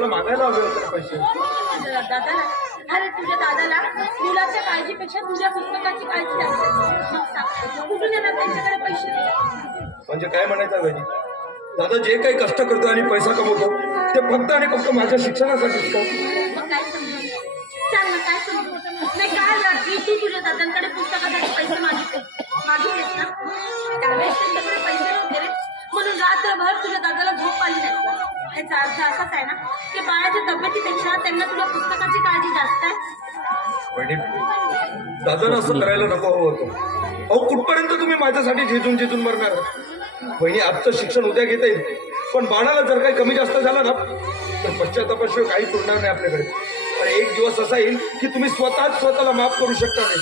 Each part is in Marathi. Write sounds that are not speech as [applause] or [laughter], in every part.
दादाला मागायला हवे होते पैसे. दादाला अरे तुझ्या दादाला मुलाच्या काळजीपेक्षा तुझ्या पुस्तकाची काळजी जास्त कुठून येणार त्यांच्याकडे पैसे? म्हणजे काय म्हणायचं वहिनी? दादा जे काही कष्ट करतो आणि पैसा कमवतो ते फक्त आणि फक्त माझ्या शिक्षणासाठीच का? काय समजून? नाही काय तुझ्या दादांकडे पुस्तकासाठी पैसे मागितले. त्याचा अर्थ असाच आहे ना की बाळाच्या तब्येतीपेक्षा त्यांना तुला पुस्तकाची काळजी जास्त आहे? दादा असं करायला नको हवं होतं अहो कुठपर्यंत तुम्ही माझ्यासाठी झेजून झेजून मरणार? बहिणी आजचं शिक्षण उद्या घेता येईल. पण बाळाला जर काही कमी जास्त झालं ना तर पश्चातापाशिवाय काही पुरणार नाही आपल्याकडे. आणि एक दिवस असा येईल की तुम्ही स्वतःच स्वतःला माफ करू शकता नाही.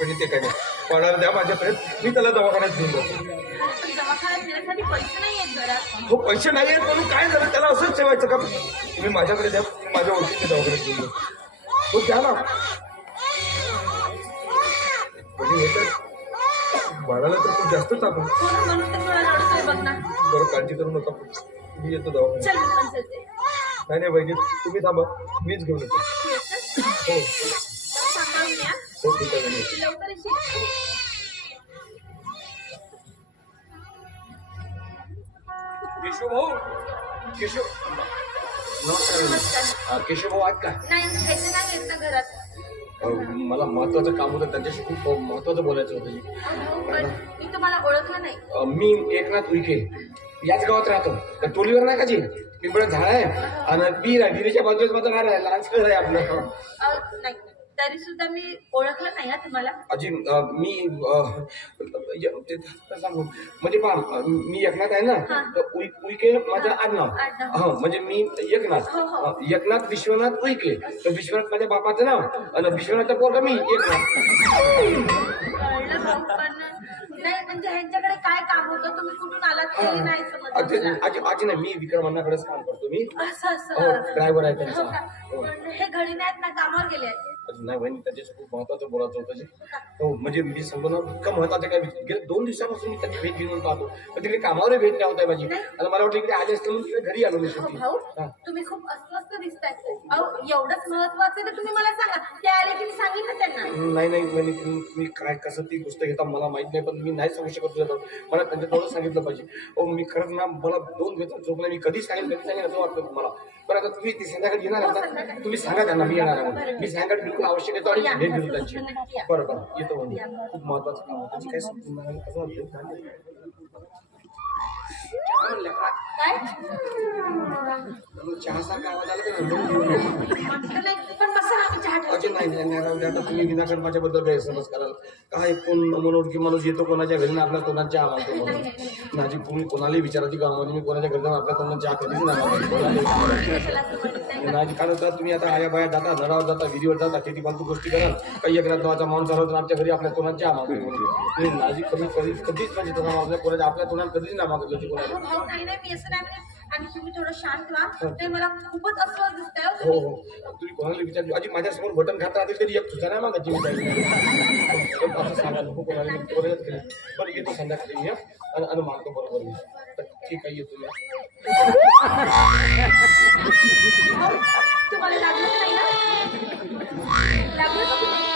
पण ते काय नाही. बाळाला द्या माझ्याकडे मी त्याला दवाखान्यात घेऊन जातो. हो पैसे नाही आहेत म्हणून काय झालं? त्याला असंच ठेवायचं का? तुम्ही माझ्याकडे द्या माझ्या ओळखीचे दवाखान्यात घेऊन जातो. हो द्या ना. हे तर बाळाला तर खूप जास्त ताप आहे. म्हणून म्हणून तर थोडा रडतोय बघ ना. बरं काळजी करू नका. मी येतो दवाखान्यात. नाही नाही वहिनी तुम्ही थांबा. मीच घेऊन येतो. हो. हो ठीक आहे केशव नमस्कार आहेत नाही घरात. मला महत्वाचं काम होतं त्यांच्याशी खूप महत्वाचं बोलायचं होतं. मी तुम्हाला ओळखलं नाही. मी एकनाथ उईके. याच गावात राहतो. त्या टोलीवर नाही का जी? पिंपळात झाड आहे. आणि विहीर आहे विहिरीच्या बाजूलाच माझं घर आहे लहान घर आहे आपलं. तरी सुद्धा मी ओळखलं नाही हा तुम्हाला. अजी अं, मी अं, य- ते काय सांगू. म्हणजे पहा मी एकनाथ आहे ना हा. तर उई- उईके माझं आडनाव. आडनाव. हा म्हणजे मी एकनाथ. हो, हो. अं, एकनाथ विश्वनाथ उईके. तर विश्वनाथ माझ्या बापाचं नाव. आणि विश्वनाथचा पोरगा मी एकनाथ. कळलं भाऊ, पण नाही म्हणजे ह्यांच्याकडे काय काम होतं? तुम्ही कुठून आलात? नाही समजलं आजी आजी नाही मी विक्रमांनाकडेच काम करतो मी. असं हो असं ड्रायव्हर आहे हो त्यांचा का? हो. पण हे घडी नाहीत ना कामावर गेले आहेत. नाही बहिणी त्याच्याशी खूप महत्वाचं बोलायचं होतं जी. हो म्हणजे मी ना इतकं महत्वाचं काय गेल्या दोन दिवसापासून मी त्यांची भेट घेऊन पाहतो पण तिकडे कामावर भेट नाही होत आहे माझी आणि मला वाटलं इकडे आले असते म्हणून तिकडे घरी आलो मी शेवटी हा. तुम्ही खूप एवढंच महत्वाचं आहे तर तुम्ही मला सांगा. ते आले की मी सांगितलं त्यांना. नाही नाही म्हणजे तुम्ही तुम्ही काय कसं ती गोष्ट घेता मला माहीत नाही पण मी नाही सांगू शकत तुझ्या मला त्यांच्या थोडं सांगितलं पाहिजे. हो मी खरंच ना मला दोन दिवसात झोप नाही. मी कधी सांगेल कधी सांगेल असं वाटतं तुम्हाला. पण आता तुम्ही ती संध्याकाळी येणार आहात ना? तुम्ही सांगा त्यांना मी येणार आहे म्हणून. मी संध्याकाळी बिलकुल आवश्यक येतो आणि भेट घेतो त्यांची. बरं बरं. येतो म्हणजे. खूप महत्वाचं काम होतं त्याची काय समजून नाही. आलं. कसं वाटलं? चहा म्हणलं का? आवाज आला पण बसा ना चहा नाही नाही नाही राहू आता तुम्ही विनाकारण माझ्याबद्दल गैरसमज कराल. काय कोण मनोडकी माणूस येतो कोणाच्या घरी ना आपल्या तोंडात चहा मागतो म्हणून. माझी कोणी कोणालाही विचारायची गावामध्ये मी कोणाच्या घरी जाऊन आपल्या तोंडात चहा कधीच नाही मागत. कोणालाही. कशाला नाही नाही कारण तुम्ही आता आया बाया जाता झाडावर जाता विहिरीवर जाता किती फालतू गोष्टी कराल. काही एक रात्र माणूस झाला तर आमच्या घरी आपल्या कोणाच्या चहा मागतो म्हणून. कमी कधी कधीच म्हणजे तुम्हाला आपल्या कोणाच्या आपल्या कोणाला कधीच नाही मागत होती कोणाला. हो, हो, नाही नाही मी असं नाही म्हणत. आणि तुम्ही थोडं शांत व्हा. ते मला खूपच अस्वस्थ दिसतंय हो हो तुम्ही हो. तुम्ही. कोणाला विचारली आजी माझ्यासमोर बटन खात राहते तरी एक तुझा नाही मागायची विचारली पण असं सांगा नको कोणाला मी केलं बरं येतो संध्याकाळी मी हं? आणि आणि मागतो बरोबर. मी तर ठीक आहे येतो मी. तुम्हाला नाही ना? लागलं का तुम्हाला?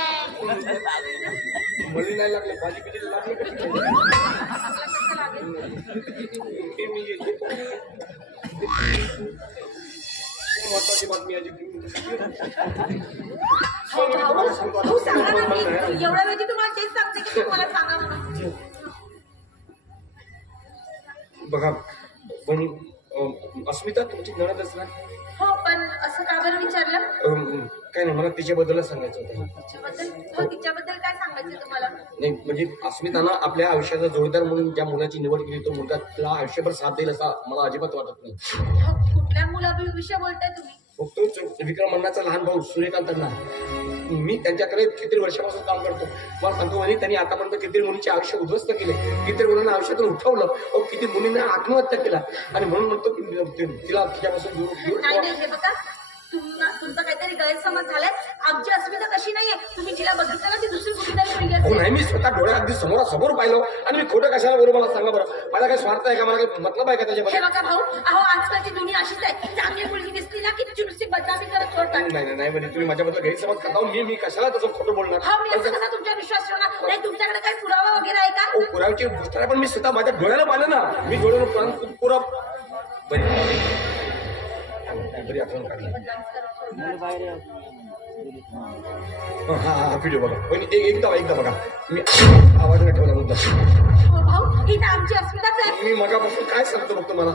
मला नाही लागलं भाजी बिजी लागली कशी काय? [laughs] कसं लागेल? ते मी येतो. महत्वाची बातमी आजी सांगा ना मी एवढ्या वेळी तुम्हाला तेच सांगते की सांगा म्हणून बघा बहिणी अस्मिता तुमची नणदच असणार हो पण असं का बरं विचारलं? काय नाही मला तिच्याबद्दलच सांगायचं होतं. तिच्याबद्दल? हो तिच्याबद्दल काय सांगायचं तुम्हाला? नाही म्हणजे अस्मितानं आपल्या आयुष्याचा जोडीदार म्हणून ज्या मुलाची निवड केली तो मुलगा तिला आयुष्यभर साथ देईल असा मला अजिबात वाटत नाही. हो, कुठल्या मुलाविषयी बोलताय तुम्ही? मग तोच विक्रम अण्णाचा लहान भाऊ सूर्यकांत अण्णा मी त्यांच्याकडे किती वर्षापासून काम करतो. मला सांगतो म्हणे त्यांनी आतापर्यंत किती मुलीचे आयुष्य उद्ध्वस्त केले. किती मुलांना आयुष्यातून उठवलं. अहो किती मुलींना आत्महत्या केला. आणि म्हणून म्हणतो की तिला तिच्यापासून दूर दूर नाही ठेवा. नाही हे बघा तुम्हा तुमचा काहीतरी गैरसमज झालाय? आमची अस्मिता तशी नाहीये. तुम्ही जिला बघितलं ना ती दुसरी कुठेतरी मुलगी हो असेल. नाही मी स्वतः डोळ्या अगदी समोरासमोर पाहिलं आणि मी खोटं कशाला बरोबर मला सांगा बरं? माझा काय स्वार्थ आहे का? मला काही मतलब आहे का हे बघा भाऊ अहो आजकालची दुनिया अशीच आहे. चांगली मुलगी दिसली ना बदनामी करत सोडतात नाही नाही नाही म्हणजे तुम्ही माझ्याबद्दल गैरसमज करता हो. मी मी कशाला तसं खोटं बोलणार? हा मी असं कसा तुमच्यावर विश्वास ठेवणार? नाही तुमच्याकडे काही पुरावा वगैरे आहे का? ओ गोष्ट आहे पण मी स्वतः माझ्या डोळ्याला पाहिलं ना. मी डोळ्याला पुरा- बरी आठवण काढली. हा हा व्हिडिओ बघा. पण एक एकदा एकदा बघा. मी आवाज नाही ठेवला मुद्दा भाऊ तर आमची अस्मिताच आहे. मी मगापासून काय सांगतो फक्त मला?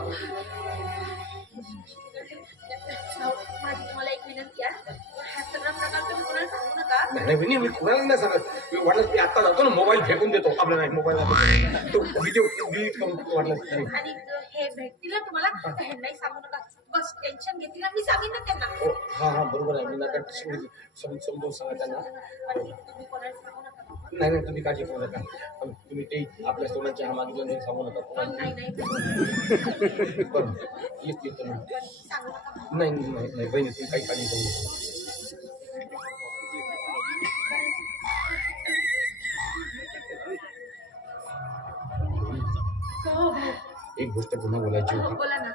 भाऊ, माझी तुम्हाला एक विनंती आहे. नाही मी कुणाला नाही सांगत. मी वाटलं मी आता जातो ना मोबाईल फेकून देतो आपला नाही मोबाईल तो व्हिडिओ डिलीट करून वाटलं. आणि हे भेटतील तुम्हाला सांगू नका. बस टेन्शन घेतील मी सांगेन ना त्यांना. हो, हा हा बरोबर आहे. मी नका समजून सांगा त्यांना. नाही नाही तुम्ही काळजी करू नका. तुम्ही ते आपल्या तोंडात चहा मागितलं नाही सांगू नका. बरं. येत येतो ना. सांगू नका. नाही नाही नाही. बहिणी तुम्ही काही काळजी करू नका. एक गोष्ट पुन्हा बोलायची होती. ना.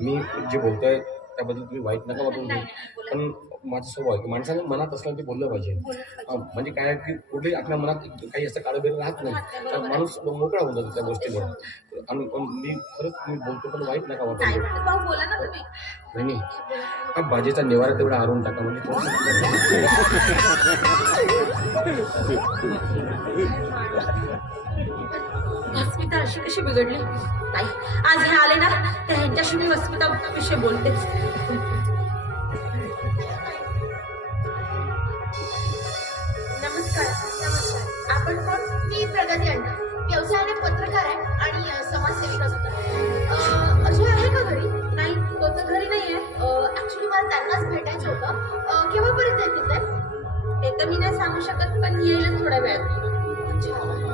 मी जे बोलतोय त्याबद्दल तुम्ही वाईट नका वाटून घेऊ. पण माझं स्वभाव आहे की माणसाने मनात असलं ते बोललं पाहिजे. हा, म्हणजे काय आहे की कुठेही आपल्या मनात काही असं काळबेर राहत नाही. तर माणूस मोकळा होऊन जातो त्या गोष्टीवर. आणि पण मी खरंच मी बोलतो पण वाईट नका वाटून नाही घेऊ. म्हणत भाऊ बोला ना तुम्ही. नाही नाही. हा भाजीचा नेवारा तेवढा हरवून टाका म्हणजे अस्मिता [laughs] अशी कशी बिघडली? नाही आज हे आले ना तर ह्यांच्याशी मी अस्मिता विषयी बोलतेच. नमस्कार नमस्कार. आपण कोण मी प्रगती अण्णा व्यवसायाने पत्रकार आहे आणि अ, समाजसेविका सुद्धा. अ, अजय आहे का घरी? नाही तो तर घरी ऍक्च्युली मला त्यांनाच भेटायचं होतं. केव्हापर्यंत येतील ते? ते तर मी नाही सांगू शकत पण येईलच थोड्या वेळात. अच्छा.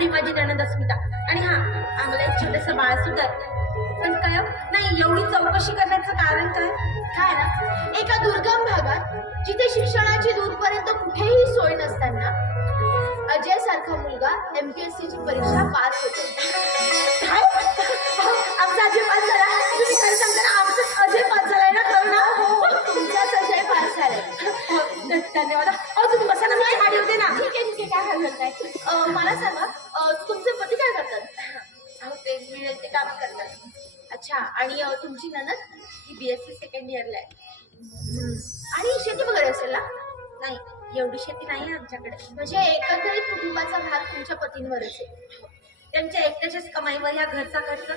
आणि माझी नणंद अस्मिता. आणि हा आम्हाला एक छोटंसं बाळ सुद्धा पण काय? नाही एवढी चौकशी करण्याचं कारण काय? काय ना? एका दुर्गम भागात जिथे शिक्षणाची दूरपर्यंत कुठेही सोय नसताना अजय सारखा मुलगा एमपीएससी ची परीक्षा पास होतो. आमचा अजय पास झाला? तुम्ही काय सांगता ना आमचाच अजय पास झालाय ना खरं ना? हो तुमचाच अजय पास झालाय. धन्यवाद. अहो तुम्ही बसा ना मी चहा ठेवते ना. ठीक आहे ठीक आहे काय हरकत नाही. मला सांगा आणि तुमची ननद ही बीएससी सेकंड इयरला आहे. आणि शेती वगैरे असेल ना? नाही एवढी शेती नाही आहे आमच्याकडे. म्हणजे एकंदरीत कुटुंबाचा भार तुमच्या पतींवरच आहे. त्यांच्या एकट्याच्याच कमाईवर या घरचा खर्च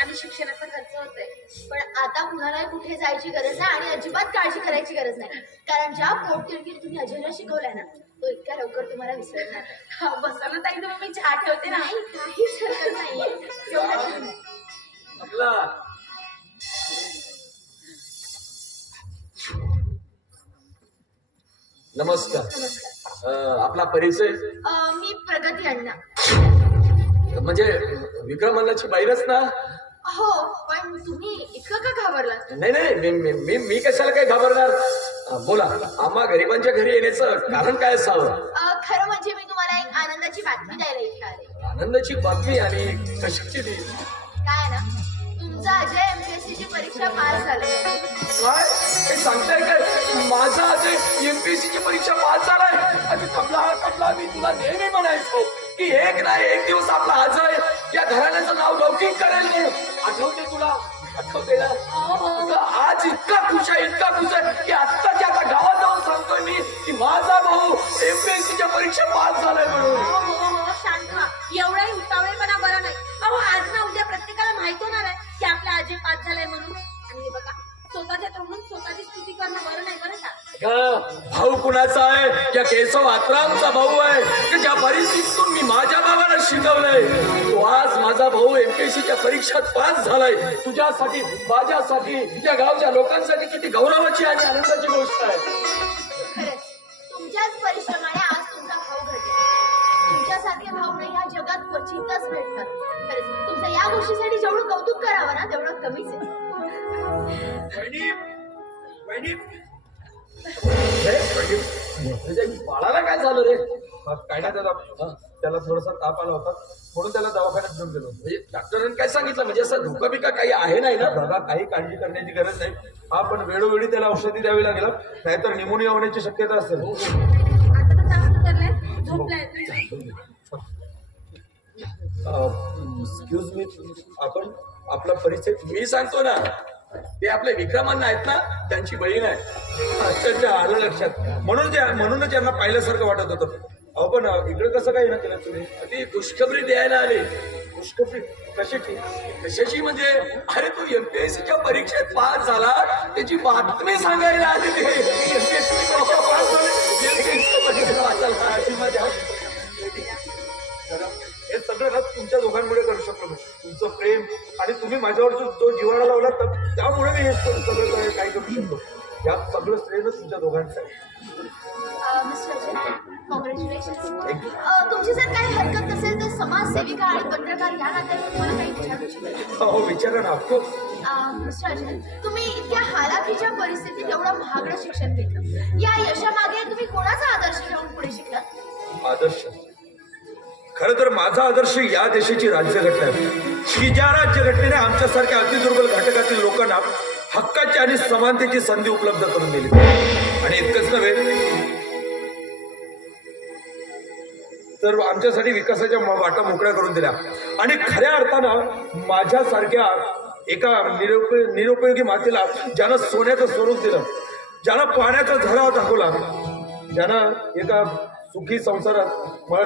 आणि शिक्षणाचा खर्च होतोय. पण आता कुणालाही कुठे जायची गरज नाही आणि अजिबात काळजी करायची गरज नाही. कारण ज्या पोटतिडकीत तुम्ही अजयला शिकवलाय ना तो इतक्या लवकर तुम्हाला विसरणार नाही. हा, बसा ना ताई तुम्ही मी चहा ठेवते ना. नाही एवढं काही नाही. आपला नमस्कार. आपला परिचय? मी प्रगती अण्णा. म्हणजे विक्रमांनाची बाईरच ना? हो पण तुम्ही इतकं का घाबरलात? नाही नाही मी मी मी, कशाला काही घाबरणार? बोला आम्हा गरिबांच्या घरी येण्याचं कारण काय असावं? खरं म्हणजे मी तुम्हाला एक आनंदाची बातमी द्यायला इथे आले. आनंदाची बातमी आणि कशाची ती? काय ना तुमचा अजय परीक्षा पास झालाय काय? काही सांगताय काय? माझा अजय एमपीएससी ची परीक्षा पास झालाय अरे कमला कमला मी तुला नेहमी म्हणायचो की एक ना एक दिवस आपला अजय या घराण्याचं नाव लौकिक करेल म्हणून. आठवते तुला? आठवते ना? अगं, आज इतका खुश आहे इतका खुश आहे की आत्ताच्या आता गावात जाऊन सांगतोय मी की माझा भाऊ एमपीएससी च्या परीक्षा पास झालाय म्हणून. कुणाचा आहे? या केशव आत्रामचा भाऊ आहे. की ज्या परिस्थितीतून मी माझ्या भावाला शिकवलंय. तो आज माझा भाऊ एमपीएससीच्या परीक्षेत पास झालाय. तुझ्यासाठी माझ्यासाठी या गावच्या लोकांसाठी किती गौरवाची आणि आनंदाची गोष्ट आहे. खरंच तुमच्याच परिश्रमाने आज तुमचा भाऊ घडला. तुमच्यासारखे भाऊ नाही या जगात क्वचितच भेटतात. खरंच तुमचं या गोष्टीसाठी जेवढं कौतुक करावं ना तेवढं कमीच आहे. तुझ्या बाळाला काय झालं रे? हा, काय नाही दादा त्याला थोडासा ताप आला होता. म्हणून त्याला दवाखान्यात घेऊन गेलो म्हणजे डॉक्टरांनी काय सांगितलं? म्हणजे असं धोका बिका काही आहे नाही ना? दादा काही काळजी करण्याची गरज नाही. हा पण वेळोवेळी त्याला औषधी द्यावी लागेल. हा. नाहीतर निमोनिया होण्याची शक्यता असेल. आता तर चांगलं करलंय झोपलाय एक्सक्यूज मी आपण आपला परिचय मी सांगतो ना. ते आपले विक्रमांना आहेत ना त्यांची बहीण आहे. अच्छा अच्छा आलं लक्षात. म्हणून जे म्हणूनच यांना पाहिल्यासारखं वाटत होतं. अहो पण इकडे कसं काय ना केलं तुम्ही? ती खुशखबरी द्यायला आले. खुशखबरी कशाची ठीक कशाची म्हणजे? अरे तू एमपीएससी च्या परीक्षेत पास झाला त्याची बातमी सांगायला आली ते. MPSC पास झाली. सगळं ना तुमच्या दोघांमुळे करू शकलो तुमचं प्रेम आणि तुम्ही माझ्यावर जो जो जिवाळा लावला तर त्यामुळे मी हे सगळं काय काय करू शकतो या सगळं श्रेय तुमच्या दोघांचं तुमची जर काही हरकत नसेल तर समाजसेविका आणि पत्रकार या नात्याने तुम्हाला काही विचारू इच्छिते हो विचारा ना ऑफकोर्स मिस्टर अजय तुम्ही इतक्या हालाखीच्या परिस्थितीत एवढं महागडं शिक्षण घेतलं. या यशामागे तुम्ही कोणाचा आदर्श घेऊन पुढे शिकलात? आदर्श. खर तर माझा आदर्श या देशाची राज्यघटना आहे. ही ज्या राज्यघटनेने आमच्यासारख्या अतिदुर्बल घटकातील लोकांना हक्काची आणि समानतेची संधी उपलब्ध करून दिली. आणि इतकंच नव्हे तर आमच्यासाठी विकासाच्या वाटा मोकळ्या करून दिल्या. आणि खऱ्या अर्थानं माझ्यासारख्या एका निरुपय निरुपयोगी मातेला ज्यानं सोन्याचं स्वरूप दिलं ज्यानं पाण्याचा झरा दाखवला ज्यानं एका सुखी संसारात मला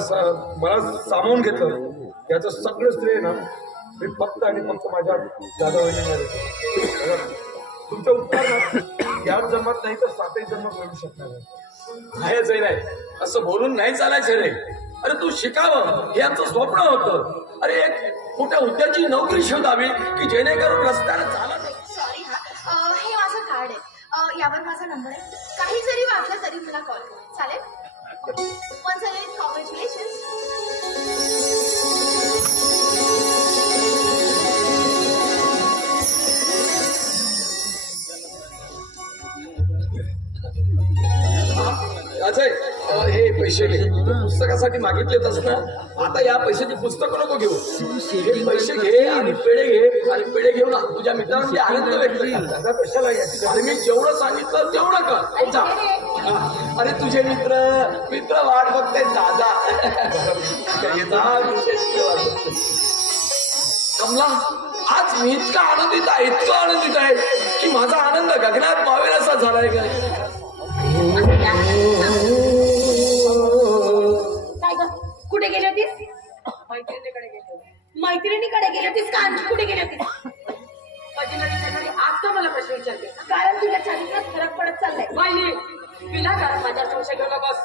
मला सामावून घेतलं. याचं सगळं श्रेय ना मी फक्त आणि फक्त माझ्या जाधवांनी तुमच्या देतो. उत्तर ना याच जन्मात नाही तर सातही जन्म मिळू शकणार नाही. जाईल असं बोलून नाही चालायचं रे. अरे तू शिकावं. हे आमचं स्वप्न होतं. अरे एक मोठ्या उद्याची नोकरी शोधावी की जेणेकरून रस्त्याने चालत सॉरी हा. हे माझं कार्ड आहे. यावर माझा नंबर आहे. काही जरी वाटलं तरी मला कॉल करा. चालेल? अगेन कॉंग्रॅच्युलेशन अजय अं, हे पैसे पुस्तकासाठी मागितलेतस ना? आता या पैशाची पुस्तकं नको घेऊ. हे पैसे घे आणि पेढे घे आणि पेढे घेऊन तुझ्या मित्रांमध्ये आनंद व्यक्त कशाला मी जेवढं सांगितलं तेवढं. अरे तुझे मित्र मित्र वाट बघते दादा. कमला आज मी इतका आनंदित आहे इतका आनंदित आहे की माझा आनंद गगनात मावेल असा झालाय का? काय कुठे गेली होतीस? मैत्रिणीकडे गेली होती. मैत्रिणीकडे गेली होतीस का? आणखी कुठे गेली होतीस? आज का मला प्रश्न विचारते कारण तुझ्या चारित्र्यात फरक पडत चाललाय. विनाकारण माझ्या संशय घेऊ नकोस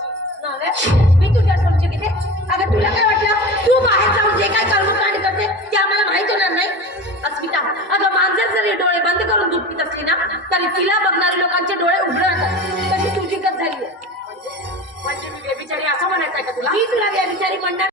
मी तुझ्या संशय घेते. अगं तुला काय वाटलं? तू बाहेर जाऊन जे काय कर्मकांड करते ते आम्हाला माहीत होणार नाही. अस्मिता अगं मांजर जरी डोळे बंद करून दुखत असली ना तरी तिला बघणारे लोकांचे डोळे उघडे राहतात. तशी तुझी गत झाली म्हणजे, म्हणजे मी व्यभिचारी असं म्हणायचं आहे का तुला? मी तुला व्यभिचारी म्हणणार